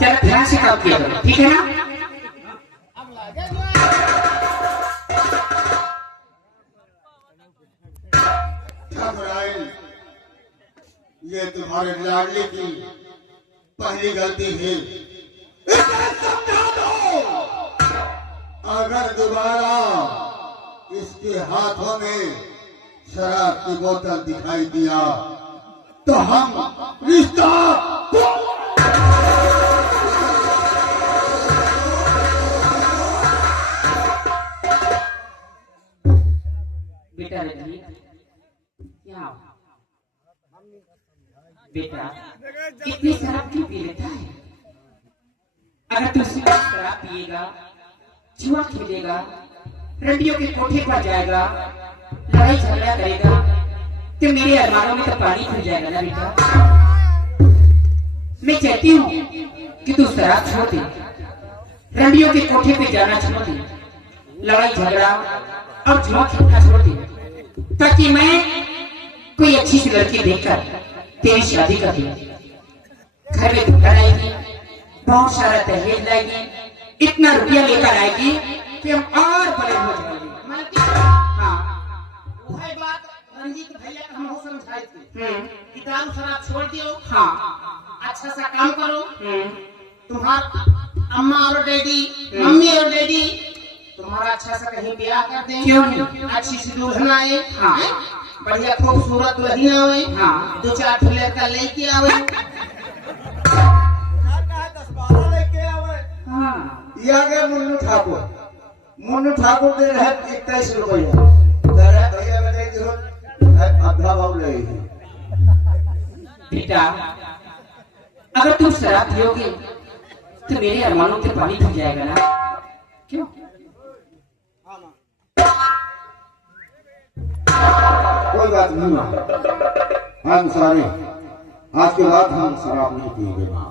जरा ध्यान से काम किया करो, ठीक है ना? ये तुम्हारे लाडली की पहली गलती है, इसे समझा दो। अगर दोबारा इसके हाथों में शराब की बोतल दिखाई दिया तो हम रिश्ता बेटा रजनी, यहाँ आओ। बेटा इतनी शराब क्यों पी लेता है? अगर तू शराब पिएगा, जुआ खेलेगा, रंडियों के कोठे पर जाएगा, लड़ाई झगड़ा करेगा, तो मेरे अरमानों में तो पानी खुल जाएगा ना बेटा। मैं चाहती हूँ कि तू शराब छोड़ दे, रंडियों के कोठे पे जाना छोड़ दे, लड़ाई झगड़ा और जुआ खेलना छोड़ दे, ताकि मैं कोई अच्छी सी लड़की देखकर तेरी शादी कर दूं। घर में दुल्हन आएगी, बहुत सारा दहेज लाएगी, इतना रुपया लेकर आएगी कि हम और बड़े हो जाएंगे। हाँ, वही बात रंजीत भैया का हम समझाए थे कि दारू शराब छोड़ दियो। हाँ, अच्छा सा काम करो। तुम्हारा अम्मा और डैडी, मम्मी और डैडी तुम्हारा अच्छा सा कहीं ब्याह कर दें। क्यों नहीं? अच्छी सी दुल्हन आए, हाँ, बढ़िया खूबसूरत दुल्हन आवे, हाँ, 2-4 ठुले का लेके आवे। हाँ, ये आ गया मुन्नू ठाकुर। मुन्नू ठाकुर दे रहे 21 रुपया, दे रहे भैया में दे दियो आधा भाव ले। बेटा अगर तुम शराब पियोगे तो मेरे अरमानों पे पानी फिर जाएगा ना? क्यों? कोई बात नहीं माँ, हम सारे आज के बाद हम शराब नहीं पिएंगे माँ।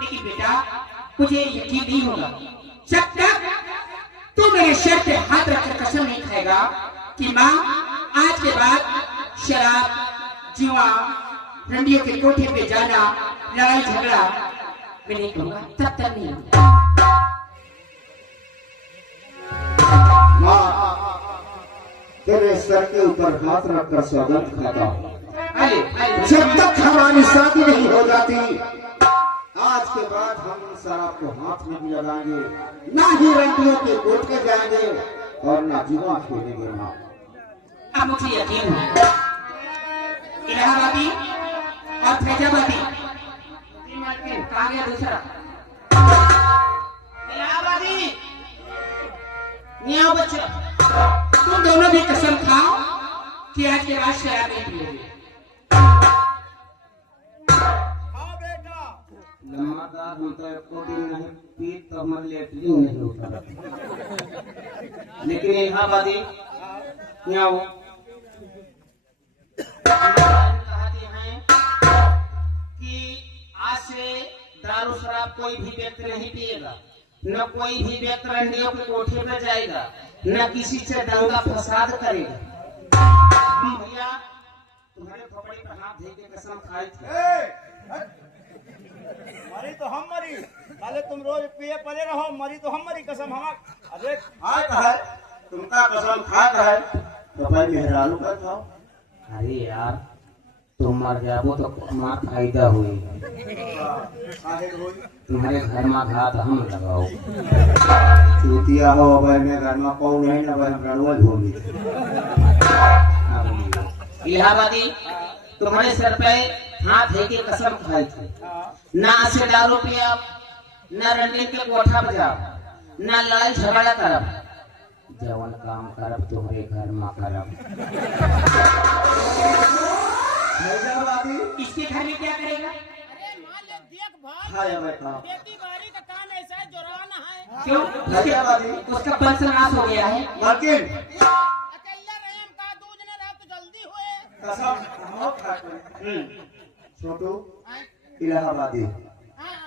लेकिन बेटा मुझे यकीन नहीं होगा जब तक तू मेरे सर पे हाथ रखकर कसम नहीं खाएगा कि माँ आज के बाद शराब, जुआ, रंडियों के कोठे पे जाना, लड़ाई झगड़ा मैं नहीं करूंगा, तब तक नहीं होगा। माँ तेरे सर के ऊपर हाथ रखकर स्वागत खाता हूँ। जब तक हमारी शादी नहीं हो जाती आज के बाद हम शराब को हाथ में भी लगाएंगे, ना ही रंडियों के कोठे जाएंगे और ना जुआ खेलेंगे माँ। अब मुझे यकीन है इलाहाबादी और फैजाबादी कहाँ गया दूसरा? इलाहाबादी यहाँ बच्चा, तुम दोनों भी कसम खाओ कि आज के बाद शराब नहीं पियोगे। लम्बादार होता है को दिन नहीं पी तो मन लेटली नहीं होता। लेकिन इलाहाबादी यहाँ वो कहते हैं कि आज से दारू शराब कोई भी व्यक्ति नहीं पिएगा, न कोई भी व्यक्ति रंडियों के कोठे पर जाएगा, न किसी से दंगा फसाद करेगा। हम भैया तुम्हारे खोपड़ी पर हाथ दे के कसम खाई थी। मरी तो हम मरी, पहले तुम रोज पिए पड़े रहो, मरी तो हम मरी कसम हम। अरे खाए है तुमका कसम खाए है तो भाई मेहरानू का खाओ। अरे यार तुम मर जाओ तो हमारा फायदा हुई, तुम्हारे घर में घात हम लगाओ। चूतिया हो भाई मैं घर में पाऊ नहीं ना भाई रणवा झोली। इलाहाबादी तुम्हारे सर पे हाथ दे के कसम खाई थी, ना से दारू पिया, ना रंडी के कोठा बजाओ, ना लड़ाई झगड़ा करब, जवन काम करब तुम्हारे घर में करब। इसके घर में क्या करेगा? खाया बैठा खेती बाड़ी का काम ऐसा है, जोराना है। क्यों? उसका पंचनाश हो गया है। लेकिन अकेला रहे हम का दूध न रहा तो जल्दी हुए। कसम हम खाते छोटू इलाहाबादी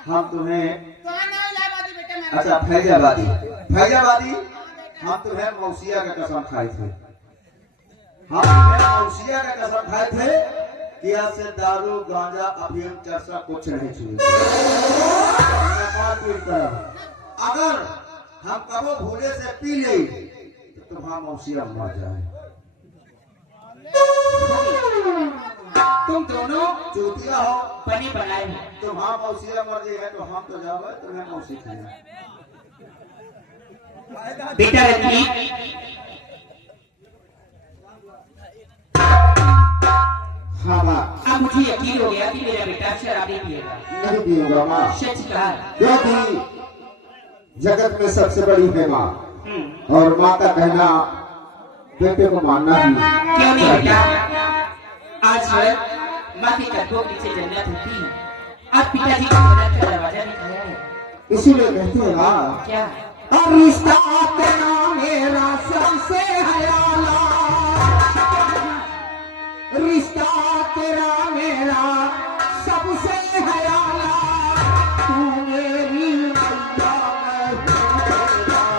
हम तुम्हें तो ना इलाहाबादी बेटे मेरा। अच्छा फैजाबादी फैजाबादी हम तुम्हें मौसिया का कसम खाए थे। हम तुम्हें मौसिया का कसम खाए थे किया से दारू गांजा अफीम चरसा कुछ नहीं छुए। अगर हम कबो भूले से पी ले तो तुम्हारा मौसिया मर जाए। तुम दोनों चूतिया हो, बने बनाए हो। तुम्हारा मौसिया मर जाए तो हम तो जाओगे, तुम्हें मौसी खाए। बेटा रंजीत, हाँ माँ, अब मुझे यकीन हो गया कि मेरा बेटा शराब नहीं पिएगा। नहीं पियूंगा माँ, सच कहा। क्योंकि जगत में सबसे बड़ी है माँ, और माँ का कहना बेटे को मानना ही। क्यों नहीं बेटा? आज माँ के कदमों के नीचे जन्नत होती है। आज पिताजी का जन्नत का दरवाजा नहीं खाया है। इसीलिए कहते हैं माँ, क्या? और रिश्ता तेरा मेरा सबसे हयाला, रिश्ता तेरा मेरा सबसे हयाला, तू मेरी मैया मैं हूँ तेरा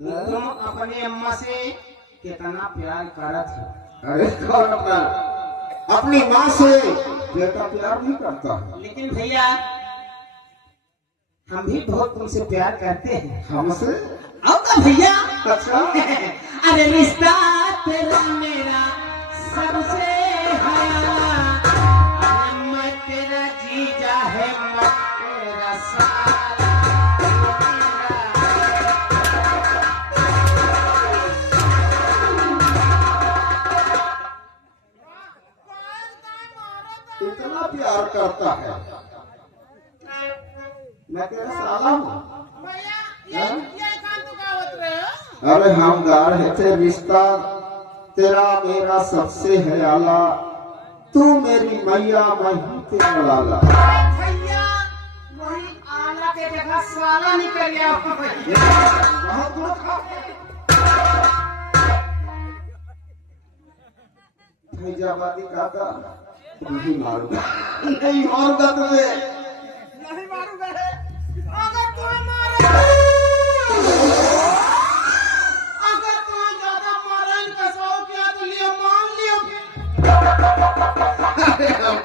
तुम अपने अम्मा से कितना प्यार करत हो। अरे कौन अपनी माँ से बेटा प्यार नहीं करता है। लेकिन भैया हम भी बहुत तुमसे प्यार करते हैं। हमसे? और का भैया? अच्छा। अरे रिश्ता तेरा मेरा सबसे हयाला, मैं तेरा जीजा है मैं तेरा साला। इतना प्यार करता है, मैं तेरा साला हूँ। अरे हम गा रहे थे रिश्ता तेरा मेरा सबसे हयाला, तू मेरी मैया मैं हूँ तेरा लाला। भैया वही आला के जगह साला निकल गया बहुत दुख फैजाबादी काका नहीं मारूंगा, नहीं मारूंगा तुम्हें, नहीं मारूंगा। अगर तुम्हें मारे, अगर तुम्हें ज्यादा मारने का शौक किया तो लियो मान लियो फिर।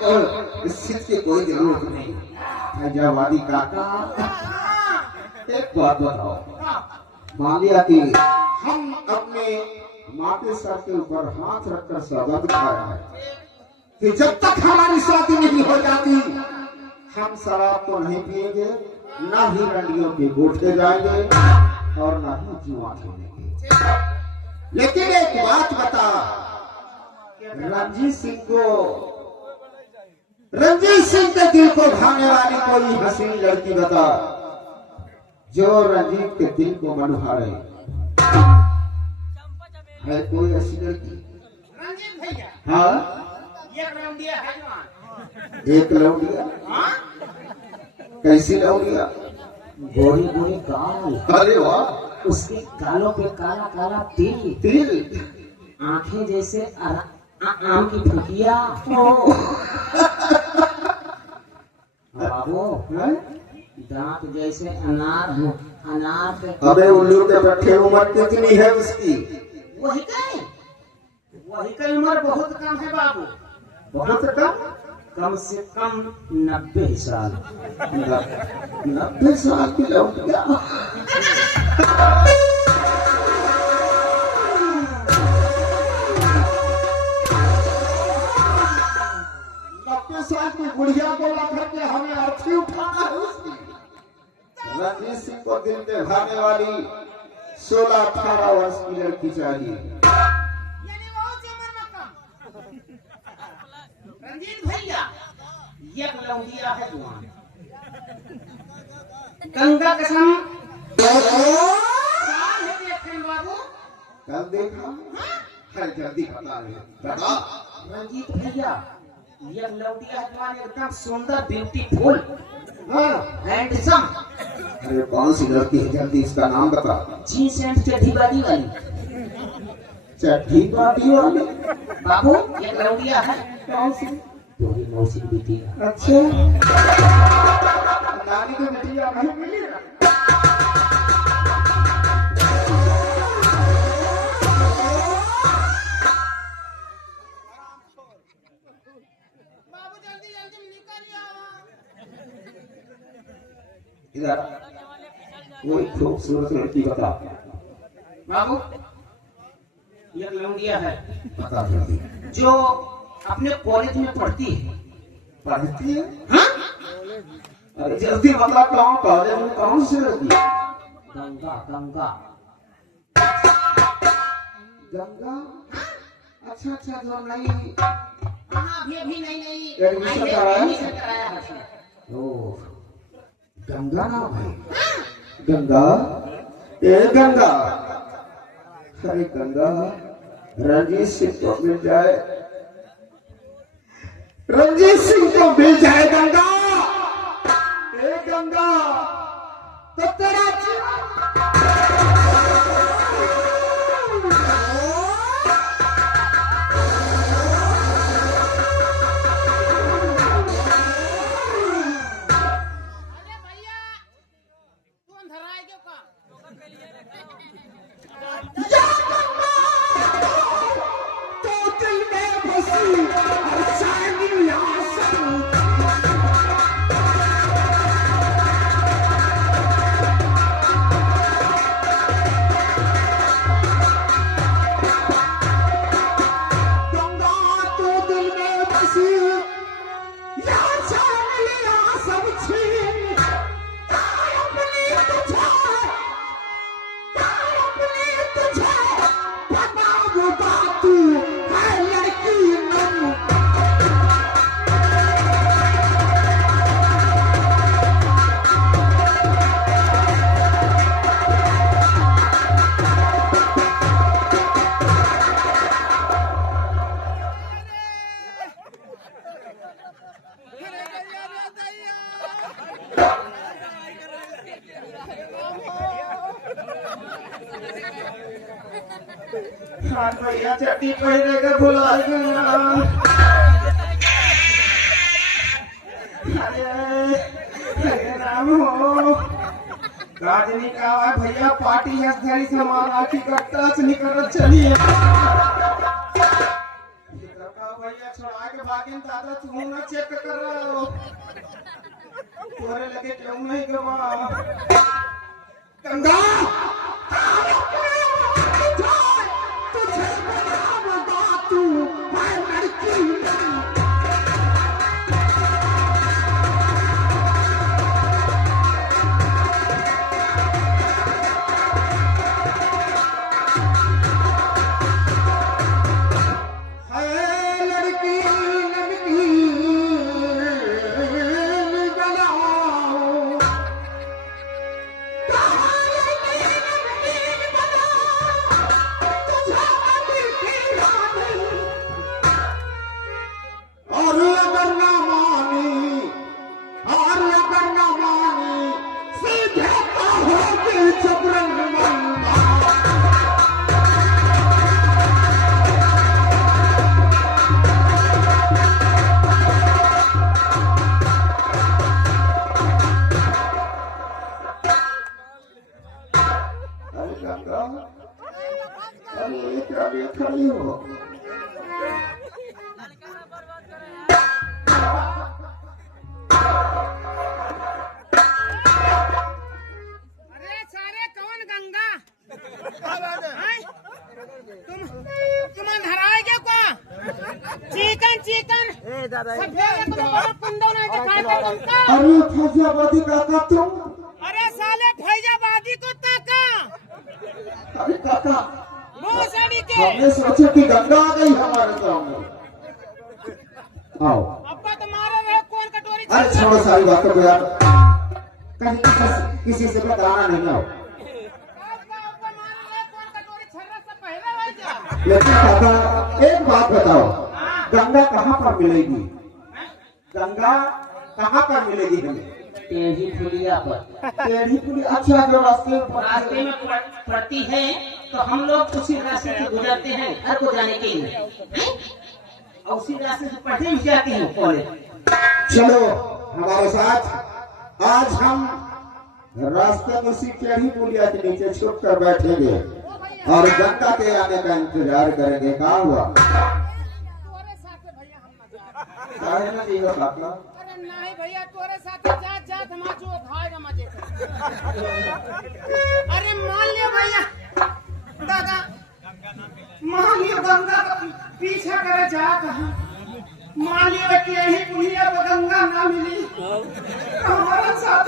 इस चीज की कोई जरूरत नहीं। फैजाबादी काका, एक बात बताओ, मान लिया कि हम अपने माँ के सर के ऊपर हाथ रखकर सौगंध खाया है कि जब तक हमारी शादी नहीं हो जाती हम शराब तो नहीं पिएंगे, ना ही रंडियों के गोठे जाएंगे और ना ही जुआ खेलेंगे। लेकिन एक बात बता, रंजीत सिंह के दिल को भाने वाली कोई हसीन लड़की बता जो रंजीत के दिल को मनभाए। है कोई ऐसी लड़की? रंजीत भैया, हाँ, एक लौंडिया है जवान। एक लौंडिया? हाँ? कैसी लौंडिया? गोरी गोरी गाल, अरे वाह, उसके गालों पे काला काला तिल, तिल, आंखें जैसे आम की फुटिया। बाबू, हैं? दांत जैसे अनार पे। अबे उल्लू के पट्टे, उम्र कितनी है उसकी? वही का उम्र बहुत कम है बाबू। बहुत कम से कम 90 साल। 90 साल की लौंडिया। 90 साल की बुढ़िया को ला करके हमें अर्थी उठाना है उसकी। रंजीत सिंह को दिल में भाने वाली 16-18 वर्ष की लड़की चाहिए। यानी बहुत उम्र में कम। रंजीत भैया, एक लौंडिया है जवान। गंगा कसम बाबू, कल देखा है, जल्दी बता रहे बता। रंजीत भैया, ये लौटिया जवान एकदम सुंदर, ब्यूटीफुल, हैंडसम। अरे कौन सी लड़की है, जल्दी इसका नाम बता। जीन्स एंड चड्डी वाली चड्ढी पार्टी वाली? बाबू, ये लौटिया है। कौन सी? तोरी मौसी की बिटिया। अच्छा, नानी की बिटिया नहीं मिली? बाबू जल्दी जल्दी निकल आओ। इधर कोई खूबसूरत लड़की बता। बाबू, एक लौंडिया है बता जल्दी। जो अपने कॉलेज में पढ़ती है। पढ़ती है? हाँ? अरे जल्दी बता, कहाँ कॉलेज में कौन सी लड़की? गंगा गंगा। गंगा? अच्छा अच्छा, जो नहीं हाँ, अभी नहीं एडमिशन कराया? एडमिशन कराया है उसने। ओ, गंगा नाम है? गंगा? ए गंगा, अरे गंगा, रंजीत सिंह को मिल जाए, रंजीत सिंह को मिल जाए गंगा। ए गंगा, तो तेरा अरे भैया, तू अंधेरा है क्यों का? तो दिल में बसी शायरी आसन। गंगा तो दिल में बसी या जान लिया सब छीन। अपनी तुझे पता वो बात है लड़की नम। हाँ भैया, चट्टी पहले के भुला गया। अरे राम हो, राजनी का है भैया, पार्टी है धरी से मारा की कट्टा से निकल चलिए। भैया छोड़ा के भागिन दादा तू ना चेक कर रहा हो तोरे लगे क्यों नहीं गवा गंगा तुझे बताऊंगा तू मैं लड़की नहीं। खड़ी हो अरे सारे कौन गंगा तुम अंधराए क्या को चिकन चिकन अरे फैजाबादी काका तुम अरे साले फैजाबादी को ताका अरे काका मोसड़ी के हमने सोचा कि गंगा आ गई हमारे सामने। आओ अब्बा तुम्हारे रहे कौन कटोरी अरे छोड़ो सारी बातों को यार, कहीं किसी से बताना नहीं आओ। लेकिन काका एक बात बताओ, गंगा कहाँ पर मिलेगी? गंगा कहाँ पर मिलेगी हमें? टेढ़ी पुलिया पर टेढ़ी पुलिया, अच्छा जो रास्ते रास्ते में पड़ती है तो हम लोग उसी रास्ते से गुजरते हैं घर को जाने के लिए हैं? और उसी रास्ते से पढ़ने भी जाते हैं कॉलेज। चलो हमारे साथ, आज हम रास्ते में उसी टेढ़ी पुलिया के नीचे छुप कर बैठेंगे और गंगा के आने का इंतजार करेंगे। कहाँ हुआ काहे ना दियो काका? अरे नहीं भैया तोरे साथ जात जात हमाचो खाएगा मजे से। अरे मान लियो भैया दादा, मान लियो गंगा का पीछा करे जा कहा, मान लियो कि यही पुलिया को गंगा ना मिली हमारे साथ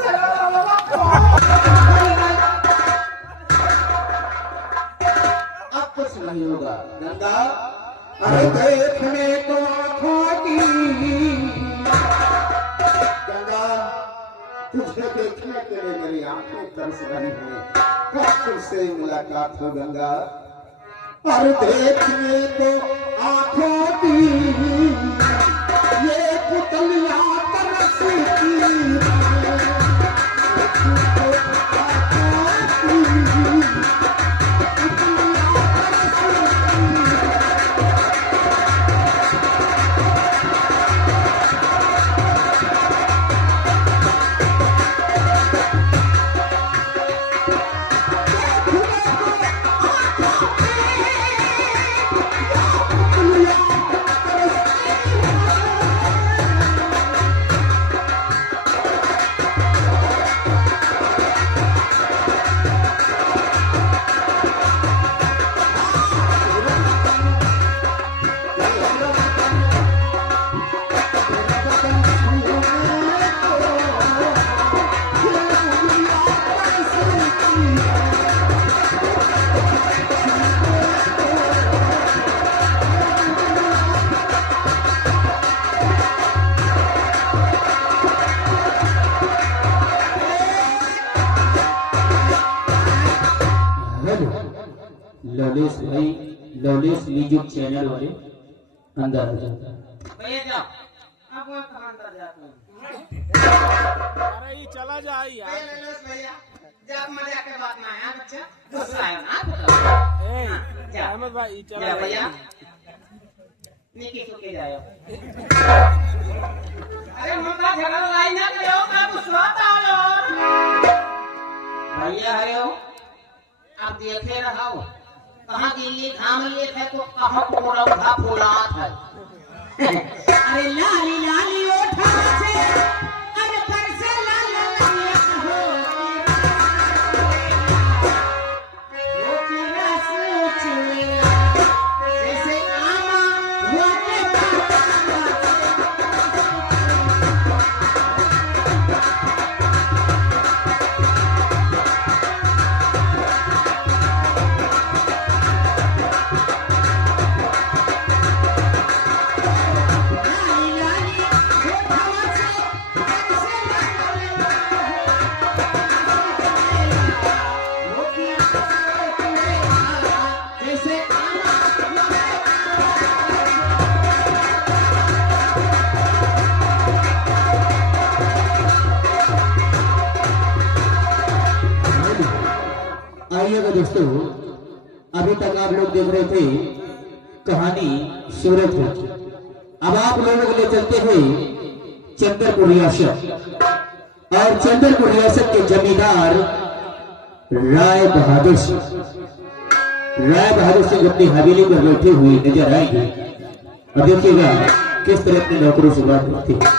अब कुछ नहीं होगा गंगा। अरे देखने को आँखों की गंगा, तुझे देखने के लिए मेरी आंखें तरस रही हैं, कब तुझसे मुलाकात हो गंगा। और देखने को आँखों की ये पुतलियां तरसती लवलेस म्यूजिक चैनल वाले अंदर आ जाता भैया जाओ अब वो कहाँ अंदर जाते हैं? अरे ये चला जा यार। भैया जब मजा के बात ना आया बच्चा गुस्सा आया ना जा अहमद भाई जा चला भैया नीचे सुके जाओ। अरे मुंडा झगड़ा लाई ना करो का गुस्सा आओ भैया आयो आप देखे रहो कहाँ दिल्ली घाम लिए थे तो कहाँ पूरा उठा फूलात है अरे लाली लाली ओठा से अरे बरसे लाल लालिया हो वो तेरा सोच जैसे आमा हुआ के आइएगा दोस्तों, अभी तक आप लोग देख रहे थे कहानी सूरज को। अब आप लोगों के लिए चलते हैं चंद्रपुर रियासत, और चंद्रपुर रियासत के जमींदार राय बहादुर सिंह अपनी हवेली पर बैठे हुए नजर आएंगे। और देखिएगा किस तरह अपने नौकरों से बात करते हैं।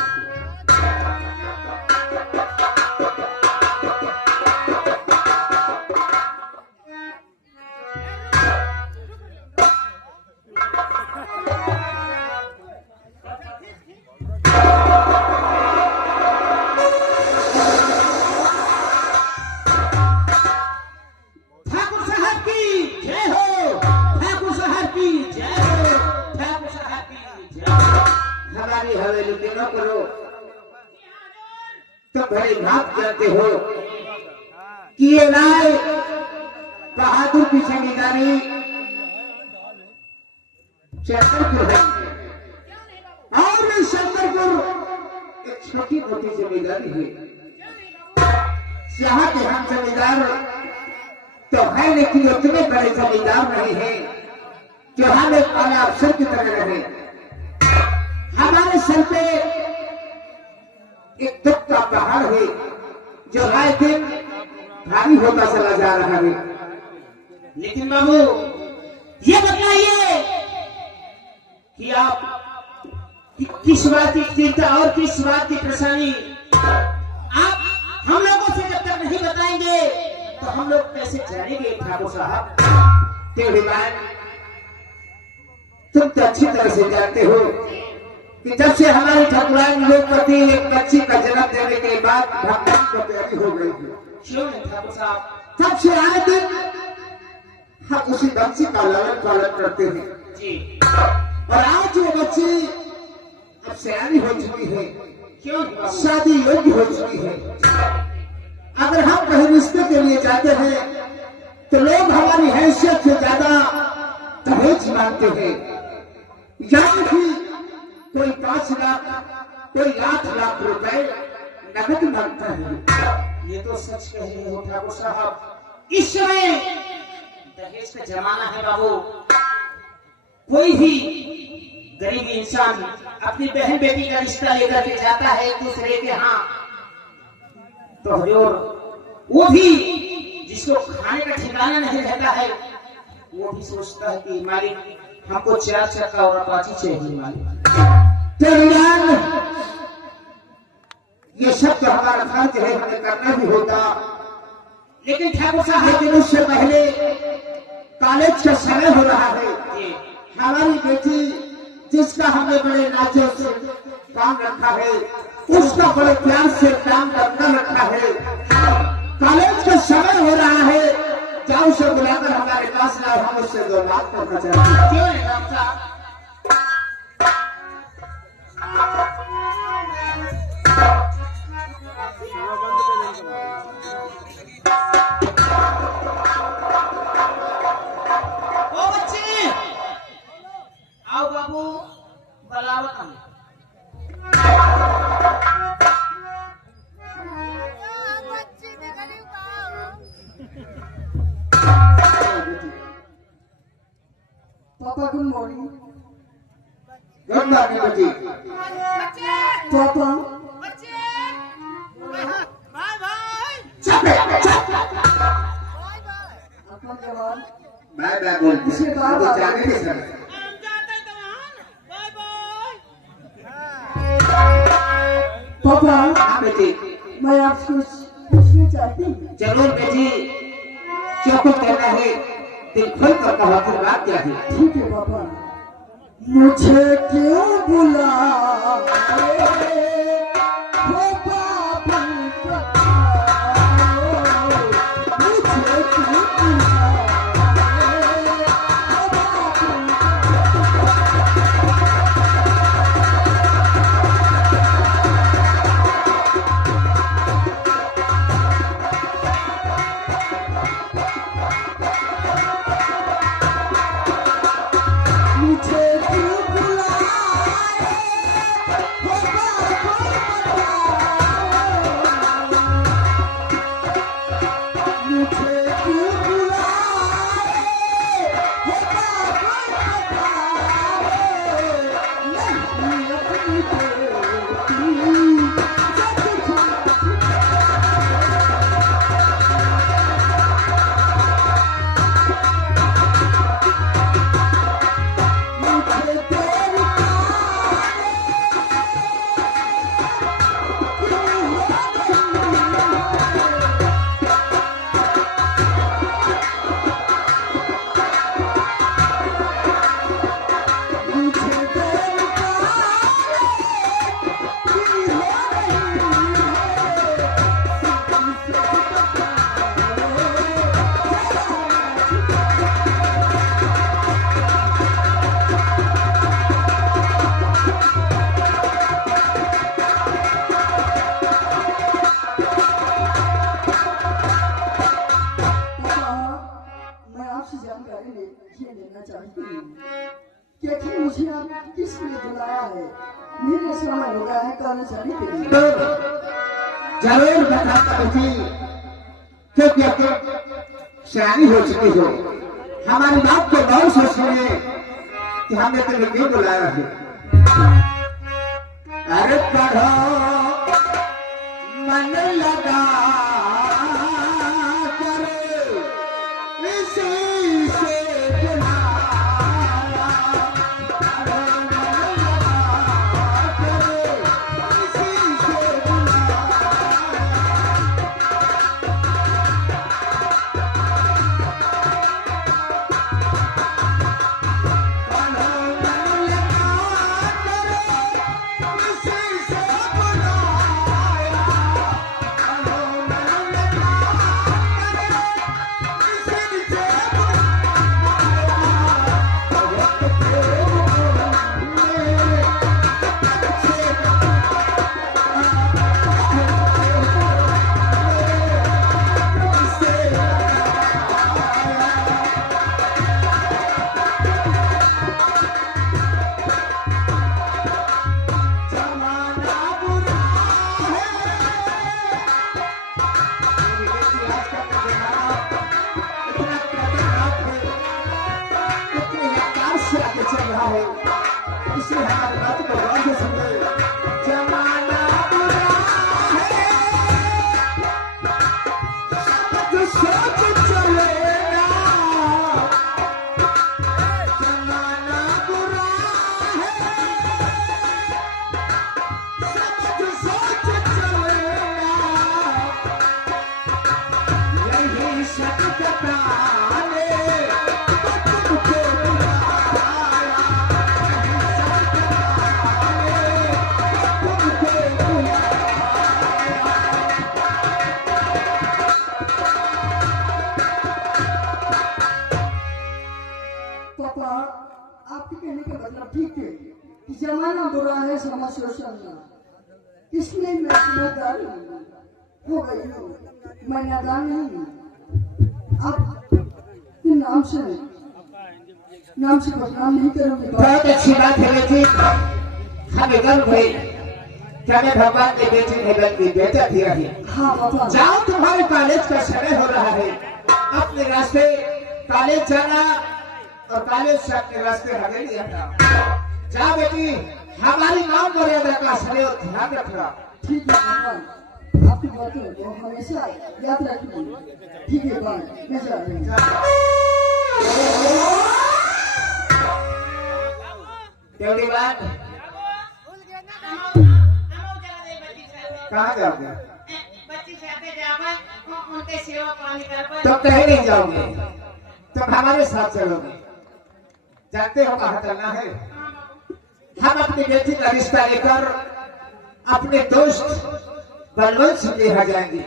हमारी हवेली के न करो तो बड़े बात कहते हो कि ये राय बहादुर की जमींदारी चंद्रपुर है, और चंद्रपुर एक छोटी मोटी जमींदारी है। यहाँ के हम जमींदार तो है, लेकिन उतने बड़े जमींदार नहीं है जो हम एक आला अफसर की तरह रहे। हमारे सर पे एक दुख का पहाड़ है जो आए दिन भारी होता चला जा रहा है। लेकिन बाबू ये बताइए कि आप किस बात की चिंता और किस बात की परेशानी आप हम लोगों से जब तक नहीं बताएंगे तो हम लोग कैसे जानेंगे ठाकुर साहब? तुम तो अच्छी तरह से जानते हो कि जब से हमारी ठाकुरानी लोकपति एक बच्ची का जन्म देने के बाद भगवान को प्यारी हो गई है, क्यों नहीं ठाकुर साहब? तब से आए दिन हम उसी बच्ची का लालन पालन करते हैं जी। और आज वो बच्ची अब सयानी हो चुकी है, क्यों नहीं बाबू? शादी योग्य हो चुकी है। अगर हम कहीं रिश्ते के लिए जाते हैं तो लोग हमारी हैसियत से ज्यादा दहेज मांगते हैं, यानी कि कोई 5 लाख, कोई लाख रुपए नकद मांगता है। ये तो सच कह रहे हो ठाकुर साहब। इस समय दहेज का जमाना है बाबू। कोई भी गरीब इंसान अपनी बहन बेटी का रिश्ता लेकर के जाता है एक दूसरे के यहाँ, तो हजूर वो भी जिसको खाने का ठिकाना नहीं रहता है वो भी सोचता है कि मालिक हमको 4 चक्का और अपाची चाहिए मालिक। ये सब तो हमारा फर्ज है, हमें करना भी होता। लेकिन ठाकुर साहब लेकिन उससे पहले कॉलेज का समय हो रहा है। जी, हमारी बेटी जिसका हमने बड़े नाचों से काम रखा है, उसका बड़े प्यार से काम करना रखा है। कॉलेज का समय हो रहा है, जाओ उसे बुलाकर हमारे पास लाओ, हम उससे 2 बात करना चाहते हैं। क्यों नहीं ठाकुर साहब? ओ बच्चे आओ बाबू, बलावत हमें। पापा गुड मॉर्निंग। गुड मॉर्निंग बेटी। पापा चुप बाय बाय बोल, किसी को जाने नहीं सकते। पापा हाँ बेटी, मैं आपसे कुछ पूछना चाहती हूँ। जरूर बेटी, जो कुछ कहना है दिल खोल कर कहा, फिर बात क्या है? ठीक है पापा। मुझे क्यों बुलाए हो पापा, मुझे क्यों बुलाए हो पापा। मुझे क्यों बुलाए हो पापा, मुझे क्यों बुलाए हो पापा, नहीं अपनी मैं आपसे जानकारी ये लेना चाहती हूँ कि मुझे आप किस लिए बुलाया है। मेरे समय हो गया है कॉलेज जाने के लिए। जरूर बताता बेटी, क्योंकि अब शादी हो चुकी हो। हमारी बात को गौर से सुनिए कि हमने तुम्हें क्यों बुलाया है। अरे पढ़ो मन लगा कर इसी से बुलाया, पढ़ो मन लगा कर इसी से बुलाया। इसलिए हमारी बात को गौर से सुनिए। जमाना बुरा है, समझ सोच चले ना। जमाना बुरा है, समझ सोच चले ना। यही सच बताने तुमको बुलाया, पापा आपके कहने का मतलब ठीक है कि जमाना बुरा है, समाज शोषण ना। इसलिए मैं समझदार हो गई हूँ, मैं नादान नहीं हूँ। आप नाम से बदनाम नहीं करूँगी। बहुत अच्छी बात है बेटी, हमें गर्व है कि हमें भगवान के बेटे ने बेटा दिया है। हाँ पापा। जाओ, तुम्हारे कॉलेज का समय हो रहा है, अपने रास्ते कॉलेज जाना और कॉलेज से अपने रास्ते हवेली हटा। जाओ बेटी, हमारी मां मर्यादा का सदैव ध्यान रखना। ठीक है पापा, आपकी बातों को हमेशा याद रखना। ठीक है बाय, मैं जा रही हूँ। केवली बात अमो जला दे बेटी से कहाँ जाओगे? बच्ची जाते जावे उनके सेवा पानी कर तो कहीं नहीं जाओगे, तुम हमारे साथ चलोगे। जानते हो कहाँ चलना है? हम अपनी बेटी का रिश्ता लेकर अपने दोस्त बलवंत से बिहार जाएंगे,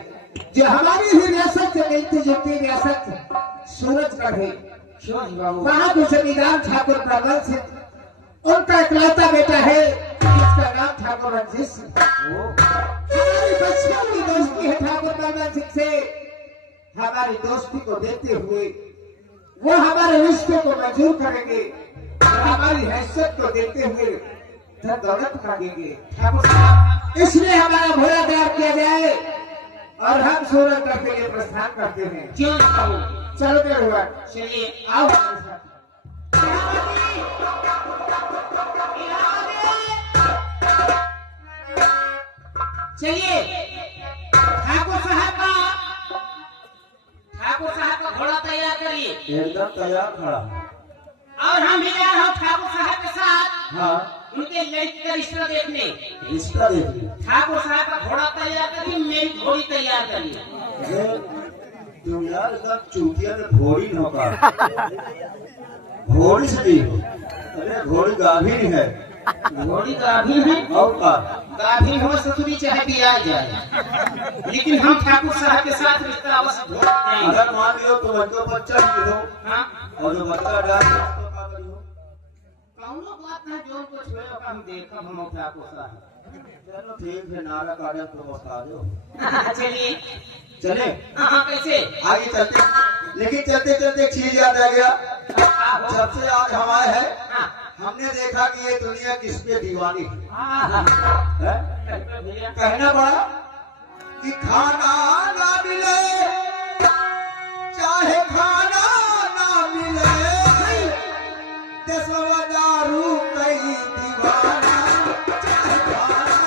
जो हमारी ही रियासत से मिलती जुलती रियासत सूरजगढ़ है। क्यों नहीं बाबू? वहाँ के जमींदार ठाकुर बलवंत सिंह, उनका इकलौता बेटा है जिसका नाम ठाकुर रंजीत सिंह। हमारी बचपन की दोस्ती है ठाकुर बलवंत सिंह से। हमारी दोस्ती को देखते हुए वो हमारे रिश्ते को मंजूर करेंगे और हमारी हैसियत को देखते हुए धन दौलत मांगेंगे। ठाकुर साहब, इसलिए हमारा घोड़ा तैयार किया जाए और हम सूरजगढ़ के लिए प्रस्थान करते हैं। क्यों नहीं बाबू? चलो मेरे हुआ, चलिए आओ हमारे साथ। चलिए। ठाकुर साहब का घोड़ा तैयार करिए एकदम तैयार खड़ा। और हम भी जा रहे हो ठाकुर साहब के साथ हाँ, उनके लड़की का रिश्ता देखने। रिश्ता देखिए। ठाकुर साहब का घोड़ा तैयार करिए, मेरी घोड़ी तैयार करिए। तुम यार एकदम चूतिया में घोड़ी नौका घोड़ी से भी। अरे घोड़ी गाभिन है घोड़ी गाभिन है और का गाभिन हो ससुरी चाहे भी आ जाए, लेकिन हम ठाकुर साहब के साथ रिश्ता अवश्य ढूंढ जाएंगे। अगर मान लियो तो बच्चों बच्चा भी दो हाँ, और जो बच्चा डाल तो का करियो? कौनो बात ना जो कुछ हो हम देखो हम ठाकुर साहब। चलो ठीक है, नारा कार्य तो बता दो। चलिए। चले हाँ, कैसे? आगे चलते, लेकिन चलते चलते एक चीज याद आ गया। जब से आज हम आए हैं हाँ, हमने देखा कि ये दुनिया किस पे दीवानी है। हाँ, है? भैया कहना पड़ा कि खाना ना मिले चाहे खाना ना मिले, दसवा दारू कई दीवाना चाहे खाना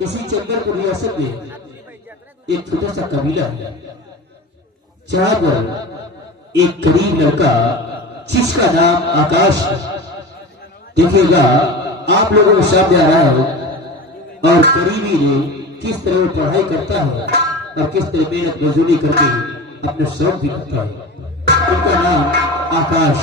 इसी चंद्रपुर रियासत में एक छोटा सा कबीला है, जहां पर एक गरीब लड़का जिसका नाम आकाश दिखेगा आप लोगों को सामने आ रहा है, और गरीबी में किस तरह वो पढ़ाई करता है और किस तरह मेहनत मजदूरी करके अपने शौक भी करता है। उनका नाम आकाश।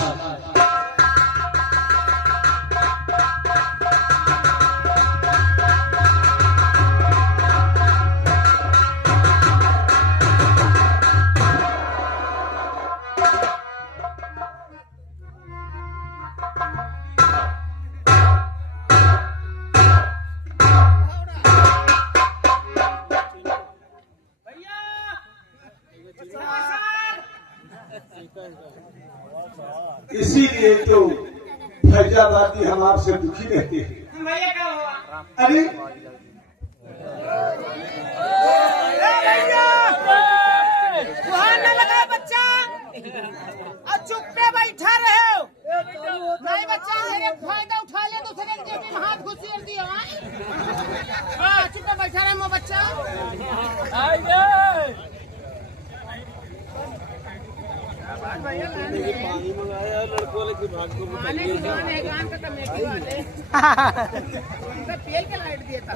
इसीलिए तो फैजाबादी हम आपसे दुखी रहते हैं। भैया क्या हुआ? अरे वहाँ न लगा बच्चा और चुप पे बैठा रहे हो। नहीं बच्चा मेरे फायदा उठा ले, दूसरे के जेब में हाथ घुसेड़ दिया। हाँ, चुप पे बैठा रहे मो बच्चा। पानी मंगाया लड़कों की भाग को आने की जान है गान का कमेटी वाले उनका पेल के लाइट दिया था।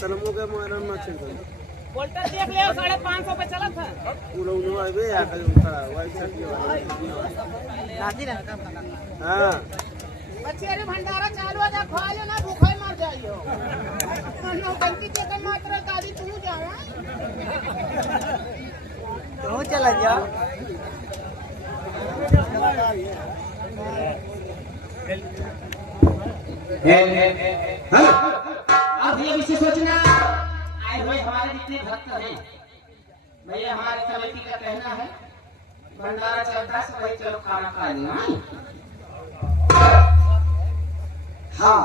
सलमों का मारा ना चल बोलता देख ले 550 पे चला था। पूरा उन्होंने आए वे आकर खड़ा वाइट शर्ट वाला। हां बच्चे अरे भंडारा चालू है, खा लो ना, भूखे मर जाइयो। नौटंकी के कर मात्र दादी तू जाओ तो चला जाओ। अब भैया इसे सोचना आए हुए हमारे जितने भक्त हैं भैया हमारे समिति का कहना है भंडारा चलता है भाई चलो खाना खा लेना। हाँ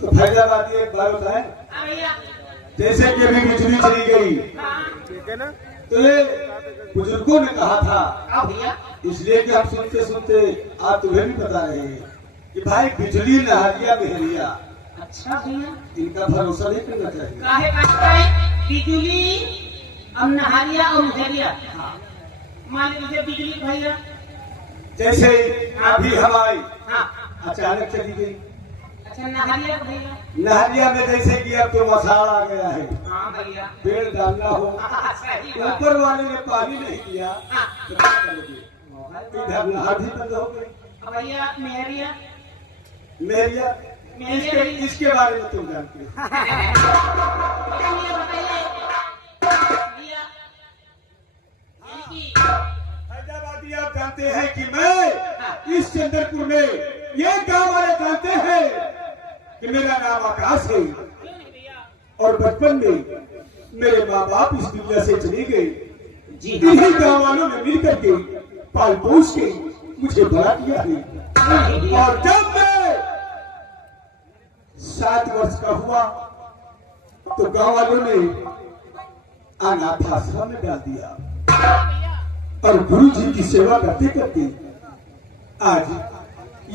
तो फैजाबादी एक बात है, भैया जैसे कि अभी बिजली चली गई तो ये बुजुर्गों ने कहा था, भैया इसलिए कि हम सुनते सुनते आज तुम्हें भी बता रहे हैं कि भाई बिजली नहरिया बहरिया अच्छा भैया इनका भरोसा नहीं करना चाहिए। काहे कहता है बिजली अब नहारिया और मुहरिया मान लीजिए बिजली भैया जैसे अभी हवाई हाँ अचानक चली गई, अच्छा नहारिया भैया नहरिया में जैसे कि अब तो मसाल आ गया है, हाँ भैया पेड़ डालना हो, सही बात ऊपर वाले ने पानी नहीं दिया हाँ तो क्या करोगे? इधर नहर भी बंद हो गई। भैया मेहरिया मेरिया इसके बारे में तुम जानते हो। भैया बताइए भैया फैजाबादी आप जानते हैं कि मैं इस चंद्रपुर में ये गांव वाले जानते हैं कि मेरा नाम आकाश है और बचपन में मेरे माँ बाप इस दुनिया से चले गए, इन्हीं गांव वालों ने मिलकर के पाल पोस के मुझे बड़ा किया है। और जब मैं 7 वर्ष का हुआ तो गांव वालों ने अनाथ आश्रम में डाल दिया और गुरु जी की सेवा करते करते आज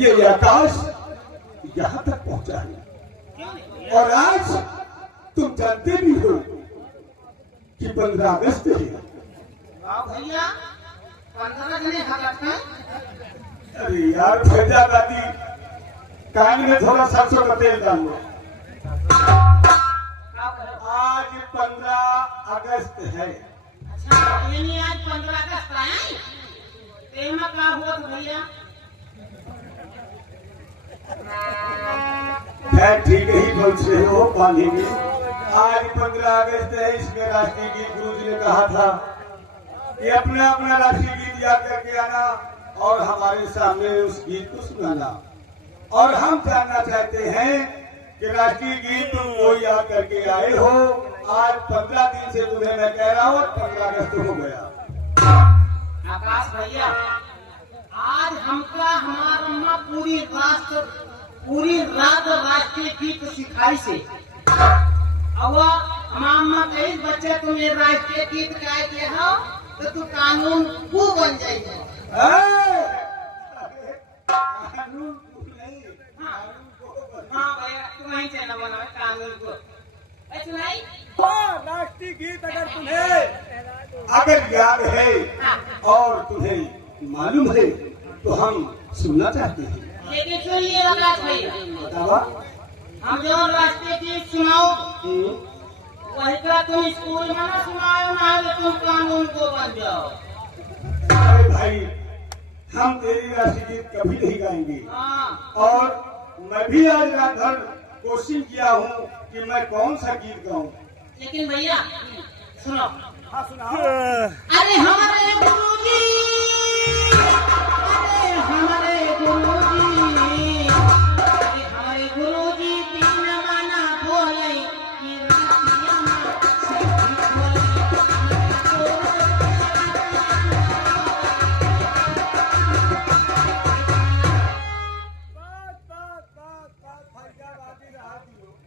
ये आकाश यहाँ तक पहुंचा है। और आज तुम जानते भी हो कि 15 अगस्त है। भैया 15 जने हकत हैं अरे यार फैजाबादी कान में थोड़ा सरसों का तेल डाल लो। आज 15 अगस्त है। अच्छा यानी आज 15 अगस्त है तेमा का हुआ तो भैया खैर ठीक ही बोल रहे हो पानी में। आज 15 अगस्त है, इसमें राष्ट्रीय गीत गुरु जी ने कहा था कि अपना अपना राष्ट्रीय गीत याद करके आना और हमारे सामने उस गीत को सुनाना। और हम जानना चाहते हैं कि राष्ट्रीय गीत तुम वो याद करके आए हो। आज 15 दिन से तुम्हें मैं कह रहा हूँ 15 अगस्त हो गया। आकाश भैया आज हमका हमारा अम्मा पूरी रात राष्ट्रीय गीत सिखाई से अब अम्मा कई बच्चे तुम्हें राष्ट्रीय गीत गाए के हो तो तू कानून को बन जाएगा। हाँ भैया तुम्हें चैनल बना कानून को नहीं राष्ट्रीय गीत अगर तुम्हें अगर याद है और तुम्हें मालूम है तो हम सुनना चाहते हैं। लेकिन सुनिए आकाश भैया बतावा। हम जो राष्ट्रीय गीत सुनाओ वही का तुम स्कूल में ना सुनाओ ना तुम कानून को बन जाओ। अरे भाई हम तेरी राष्ट्रीय गीत कभी नहीं गाएंगे। हाँ और मैं भी आज रात भर कोशिश किया हूँ कि मैं कौन सा गीत गाऊं। लेकिन भैया सुनो हाँ सुनाओ। अरे हमारे गुरुजी तीन माना बोले कि रातिया में सखी बोले।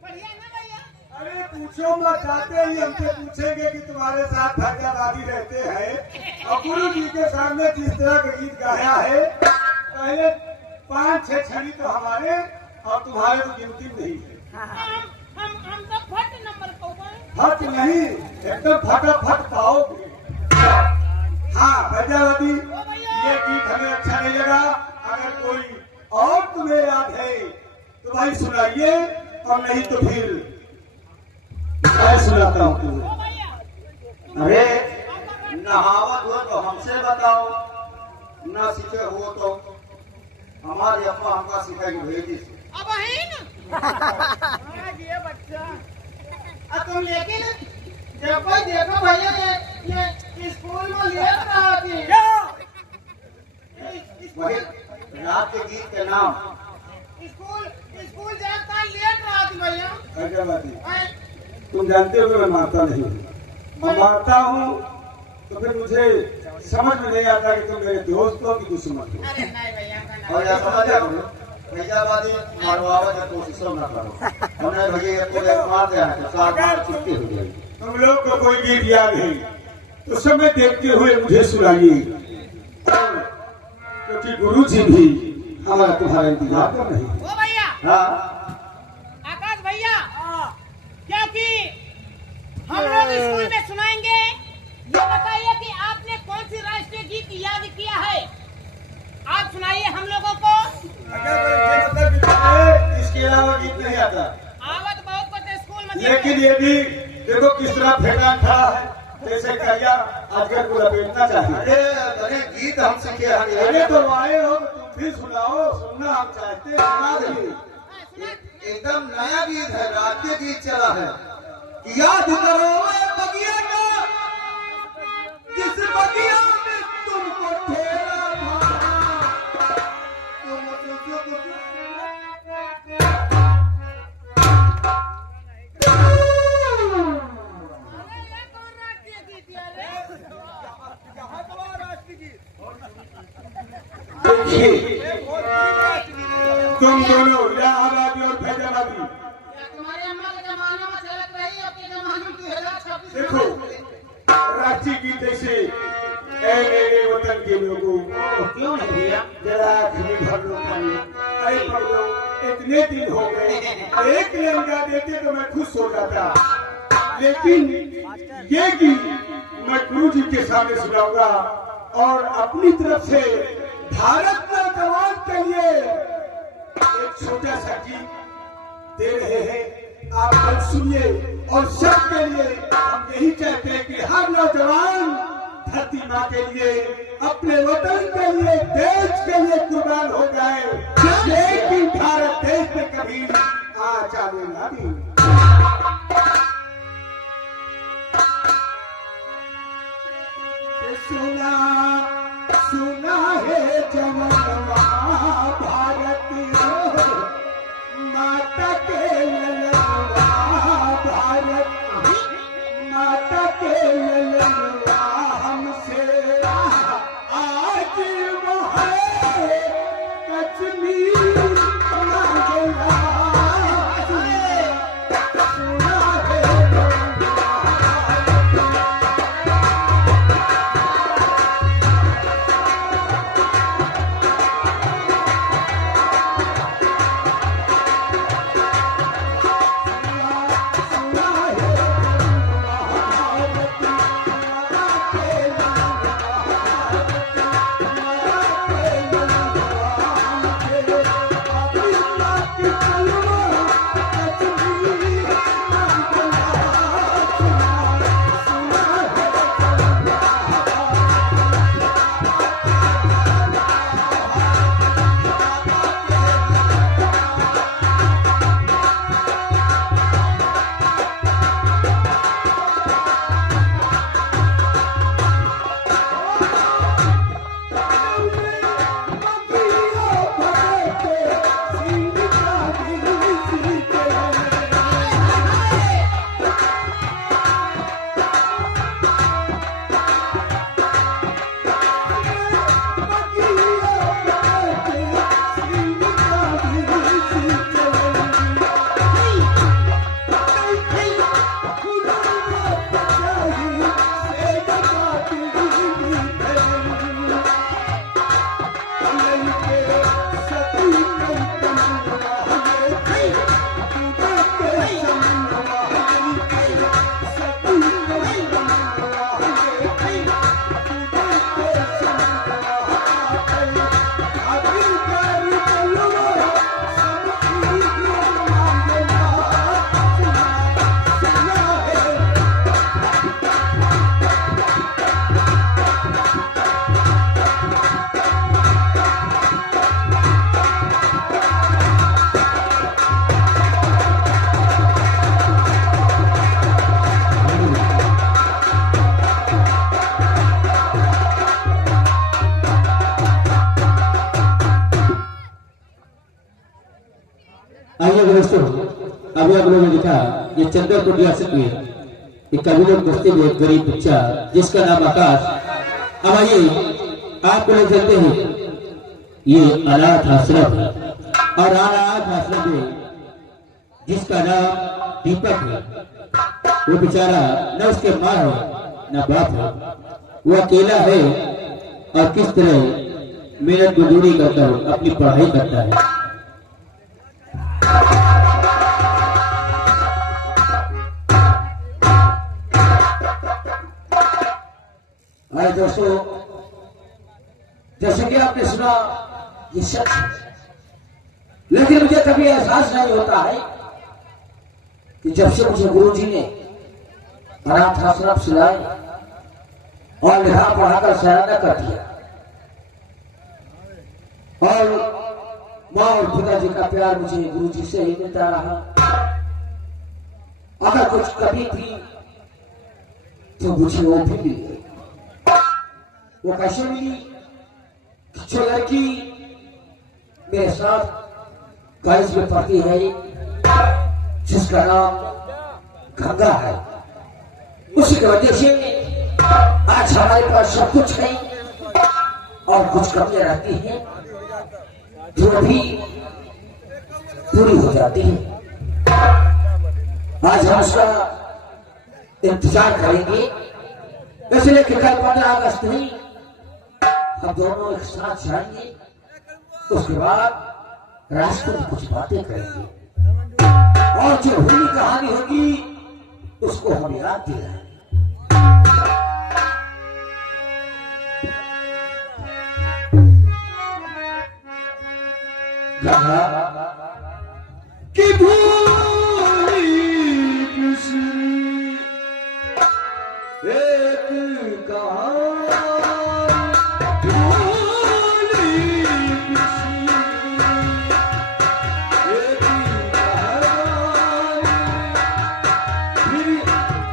बढ़िया ना भैया अरे पूछो मत, जाते ही हमसे पूछेंगे कि तुम्हारे साथ फैजाबादी रहते हैं और गुरु जी के सामने किस तरह का गीत गाया है। पहले 5-6 छड़ी तो हमारे और तुम्हारे तो गिनती नहीं है। हम तो फट नंबर को फट नहीं, एकदम फटाफट पाओगे। हाँ फैजाबादी ये गीत हमें अच्छा नहीं लगा। अगर कोई और तुम्हें याद है तो भाई सुनाइए और नहीं तो फिर मैं सुनाता हूँ तुम्हें। अरे नहावत हो तो हमसे बताओ, ना सीखे हो तो हमारी अम्मा हमका सिखाएगी भेजी से। अब है ना ये बच्चा तुम लेकिन जब कोई देखो भैया ये स्कूल में ले रहा थी वही रात के गीत के नाम स्कूल स्कूल जाता लेट रहा थी भैया क्या बात है? आए, तुम जानते हो कि मैं मारता नहीं हूँ। मैं मारता हूँ तो फिर मुझे समझ में नहीं आता कि तुम मेरे दोस्त हो कि दुश्मन हो। अरे नहीं भैया का और ना या समझ करो फैजाबादी मारवावा की कोशिश न करो। हमने भैया को जब मार दिया तो सात बार छुट्टी हो गई। तुम लोग को कोई गीत याद है तो समय देखते हुए मुझे सुनाइए, क्योंकि गुरु जी भी हमारा तुम्हारा इंतजार कर रहे हैं। ओ भैया हाँ आकाश भैया क्योंकि हम लोग स्कूल में सुनाएंगे। ये बताइए कि आपने कौन सी राष्ट्रीय गीत याद किया है, आप सुनाइए हम लोगों को। इसके अलावा गीत नहीं आता, आवत बहुत कुछ स्कूल में लेकिन ये भी देखो किस तरह फेंका खड़ा है, जैसे कहिया अजगर को लपेटना चाहिए। अरे गीत हम सीखे अरे तो आए हो तुम भी सुनाओ, सुनना हम चाहते हैं, सुना देंगे। एकदम नया गीत है, राष्ट्रीय गीत चला है। याद करो ए बगिया का, जिस बगिया में तुमको ठेला था, देखिए तुम दोनों इलाहाबादी और फैजाबादी, तुम्हारे अम्मा के जमाने में चलत रही, अब के जमाने में 2026 देखो रांची की जैसे ऐ मेरे वतन के लोगों, क्यों नहीं भैया? जरा घड़ी भर लो पानी। अरे पगलो, इतने दिन हो गए, एक लहंगा देते तो मैं खुश हो जाता, लेकिन ये गीत मैं गुरु जी के सामने सुनाऊंगा और अपनी तरफ से भारत नौजवान के लिए एक छोटा सा गीत दे रहे हैं। आप सब सुनिए और सबके लिए हम यही चाहते हैं कि हर नौजवान धरती माँ के लिए, अपने वतन के लिए, देश के लिए कुर्बान हो जाए, लेकिन भारत देश में कभी आचार्य ना भी। सुना सुना है जवानवा भारत माता के ललनवा, भारत माता के ललनवा हमसे आज वो है कश्मीर का गला। सुना है अभी आप लोगों ने देखा ये चंद्र को रियासत में एक कबीलों बस्ती में एक गरीब बच्चा जिसका नाम आकाश। अब आइए आप लोग जानते हैं ये अनाथ आश्रम है और अनाथ आश्रम में जिसका नाम दीपक है वो बेचारा न उसके माँ है न बाप है, वो अकेला है और किस तरह मेहनत मजदूरी करता है, अपनी पढ़ाई करता है। अरे दोस्तों, जैसे कि आपने सुना ये सच है, लेकिन मुझे कभी एहसास नहीं होता है कि जब से मुझे गुरुजी ने अनाथ आश्रम सिलाए और लिखा पढ़ाकर सयाना कर दिया और माँ और पिताजी का प्यार मुझे गुरुजी से ही मिलता रहा। अगर कुछ कमी थी तो मुझे वो भी मिल गई। वो कैसे मिली? जो लड़की मेरे साथ कॉलेज में पढ़ती है जिसका नाम गंगा है, उसी की वजह से आज हमारे पास सब कुछ है और कुछ कमियां रहती हैं जो भी पूरी हो जाती है। आज हम उसका इंतजार करेंगे, इसलिए कि कल 15 अगस्त नहीं हम दोनों एक साथ जाएंगे, उसके बाद रास्ते में कुछ बातें करेंगे और जो हुई कहानी होगी उसको हम याद दिलाएंगे। कि भूली किसी एक कहानी, भूली किसी एक कहानी, फिर